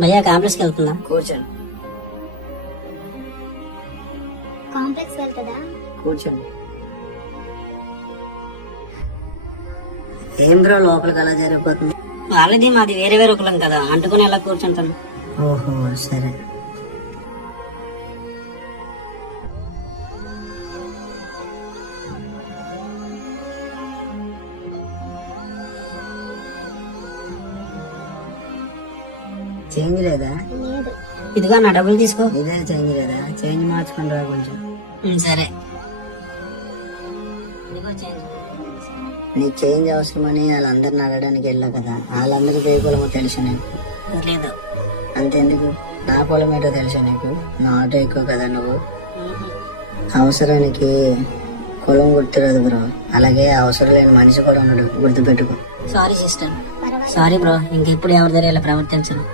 భయ్యా కాంప్లెక్స్కి వెళ్తుందా? కూర్చోండి కాంప్లెక్స్ వెళ్తుందా? కూర్చోండి. ఏం బ్రో లోపలికి అలా జరిగిపోతుంది? వాళ్ళది మాది వేరే వేరే కులం కదా, అంటుకుని ఎలా కూర్చుంటాను. ఓహో సరే. చేంజ్ లేదా? లేదు. ఇదిగా నా డబ్బులు తీసుకో. ఇదే చేంజ్ లేదా? చేంజ్ మార్చుకుని రా కొంచెం. సరే ఇదిగో చేంజ్. నీకు చేంజ్ అవసరమని వాళ్ళందరిని అడగడానికి వెళ్ళా కదా, వాళ్ళందరికీ ఏ కులమో తెలుసు నీకు? లేదు. అంతెందుకు, నా పొలం ఏంటో తెలుసా నీకు? నా ఆటో ఎక్కువ కదా నువ్వు. అవసరానికి కులం గుర్తురాదు బ్రో, అలాగే అవసరం లేని మనిషి కూడా ఉన్నాడు, గుర్తుపెట్టుకో. Sorry sister. పర్వాలేదు. సారీ బ్రో, ఇంకెప్పుడు ఎవరి దగ్గర ఇలా ప్రవర్తించను.